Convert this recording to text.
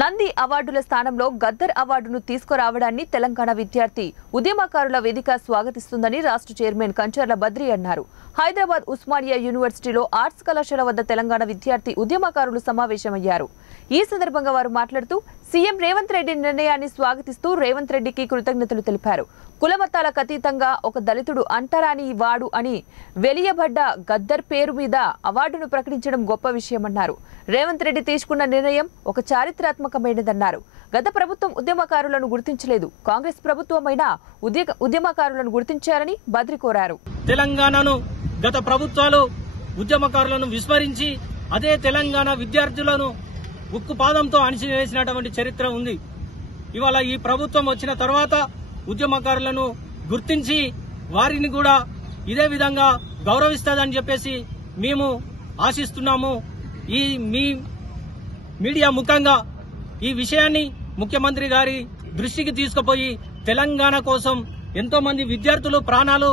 నంది అవార్డుల స్థానంలో గద్దర్ అవార్డును తీసుకురావడాన్ని తెలంగాణ విద్యార్థి ఉద్యమకారుల వేదిక స్వాగతిస్తుందని రాష్ట్ర చైర్మన్ కంచర్ల బద్రి అన్నారు. హైదరాబాద్ ఉస్మానియా యూనివర్సిటీలో ఆర్ట్స్ కళాశాల వద్ద తెలంగాణ విద్యార్థి ఉద్యమకారులు సమావేశమయ్యారు. ఈ సందర్భంగా వారు మాట్లాడుతూ సీఎం రేవంత్ రెడ్డి నిర్ణయాన్ని స్వాగతిస్తూ రేవంత్ రెడ్డికి కృతజ్ఞతలు తెలిపారు. కులమతాలకు అతీతంగా ఒక దళితుడు అంటరాని వాడు అని వెలియబడ్డ గద్దర్ పేరు మీద అవార్డును ప్రకటించడం గొప్ప విషయమన్నారు. రేవంత్ రెడ్డి తీసుకున్న నిర్ణయం ఒక చారిత్రాత్మకమైనదన్నారు. గత ప్రభుత్వం ఉద్యమకారులను గుర్తించలేదు, కాంగ్రెస్ ప్రభుత్వమైనా ఉద్యమకారులను గుర్తించారని బద్రి కోరారు. తెలంగాణను గత ప్రభుత్వాలు ఉద్యమకారులను విస్మరించి అదే తెలంగాణ విద్యార్థులను ఉక్కుపాదంతో అణిచివేసినటువంటి చరిత్ర ఉంది. ఇవాళ ఈ ప్రభుత్వం వచ్చిన తర్వాత ఉద్యమకారులను గుర్తించి వారిని కూడా ఇదే విధంగా గౌరవిస్తుందని చెప్పేసి మేము ఆశిస్తున్నాము. ఈ మీ మీడియా ముఖంగా ఈ విషయాన్ని ముఖ్యమంత్రి గారి దృష్టికి తీసుకుపోయి తెలంగాణ కోసం ఎంతో మంది విద్యార్థులు ప్రాణాలు